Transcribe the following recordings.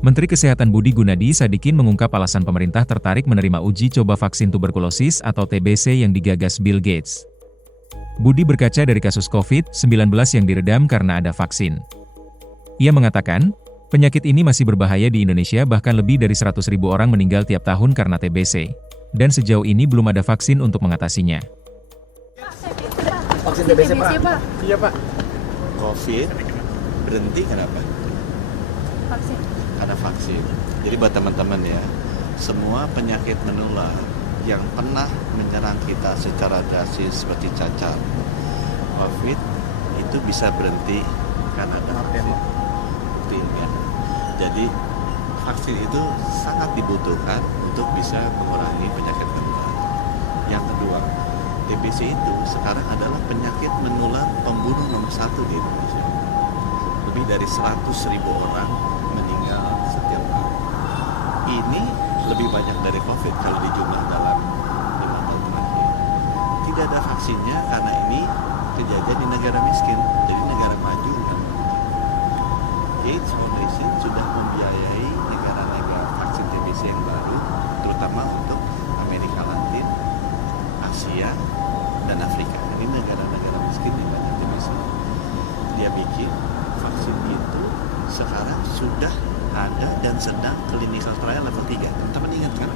Menteri Kesehatan Budi Gunadi Sadikin mengungkap alasan pemerintah tertarik menerima uji coba vaksin tuberkulosis atau TBC yang digagas Bill Gates. Budi berkaca dari kasus COVID-19 yang diredam karena ada vaksin. Ia mengatakan, penyakit ini masih berbahaya di Indonesia, bahkan lebih dari 100.000 orang meninggal tiap tahun karena TBC. Dan sejauh ini belum ada vaksin untuk mengatasinya. Vaksin TBC, Pak? Iya, Pak. COVID berhenti kenapa? Vaksin. Karena vaksin. Jadi buat teman-teman ya, semua penyakit menular yang pernah menyerang kita secara drastis seperti cacar, COVID itu bisa berhenti karena ada vaksin. Ya. Jadi vaksin itu sangat dibutuhkan untuk bisa mengurangi penyakit menular. Yang kedua, TBC itu sekarang adalah penyakit menular pembunuh nomor 1 di Indonesia. Lebih dari 100.000 orang meninggal setiap tahun. Ini lebih banyak dari COVID kalau dijumlah dalam 5 tahun terakhir. Tidak ada vaksinnya karena ini kejadian di negara miskin, jadi negara maju kan. Gates Foundation sudah membiayai negara-negara vaksin TBC yang baru, terutama untuk Amerika Latin, Asia, dan Afrika. Ini negara-negara miskin yang banyak TBC. Dia bikin vaksin itu sekarang sudah ada dan sedang clinical trial level 3. Teman-teman ingat kan?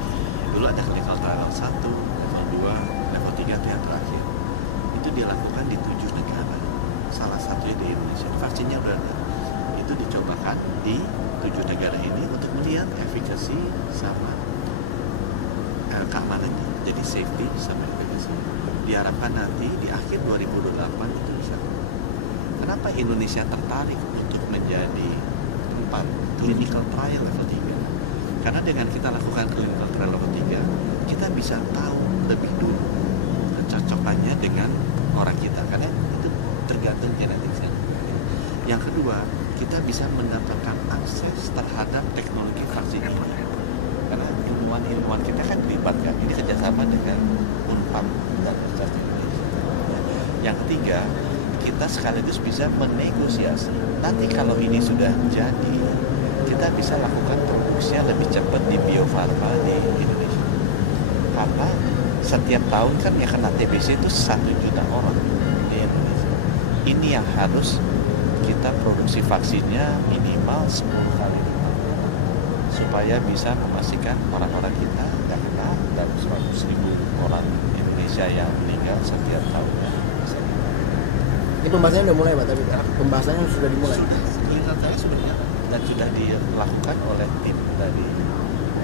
Dulu ada clinical trial 1, level 2, level 3 itu yang terakhir. Itu dilakukan di 7 negara. Salah satunya di Indonesia. Vaksinnya udah ada. Itu dicobakan di 7 negara ini untuk melihat efikasi sama keamanannya. Jadi safety sama efikasi. Diharapkan nanti di akhir 2028 itu bisa. Kenapa Indonesia tertarik untuk menjadi tempat clinical trial level 3? Karena dengan kita lakukan clinical trial level 3, kita bisa tahu lebih dulu kecocokannya dengan orang kita, karena itu tergantung genetiknya. Yang kedua, kita bisa mendapatkan akses terhadap teknologi vaksin ini. Karena ilmuwan kita kan dilibatkan, ini kerjasama dengan Unpad dan Universitas Indonesia. Yang ketiga, kita sekaligus bisa menegosiasi. Nanti kalau ini sudah jadi, kita bisa lakukan produksinya lebih cepat di Bio Farma di Indonesia. Karena setiap tahun kan yang kena TBC itu 1 juta orang di Indonesia. Ini yang harus kita produksi vaksinnya minimal 10 kali lipat, supaya bisa memastikan orang-orang kita tidak kena dan 100.000 orang Indonesia yang meninggal setiap tahunnya. Ini pembahasannya udah mulai, Pak, tapi pembahasannya sudah dimulai. Ingat saya sudah jalan dan sudah dilakukan oleh tim dari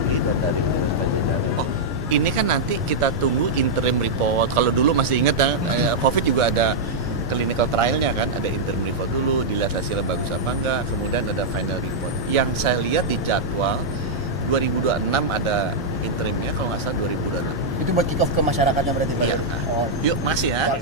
UI dan dari Universitas. Oh, ini kan nanti kita tunggu interim report. Kalau dulu masih ingat COVID juga ada clinical trialnya kan, ada interim report dulu, dilihat hasilnya bagus apa enggak, kemudian ada final report. Yang saya lihat di jadwal 2026 ada interimnya, kalau nggak salah 2026. Itu buat kick off ke masyarakatnya berarti, Pak? Iya. Oh. Yuk, masih ya.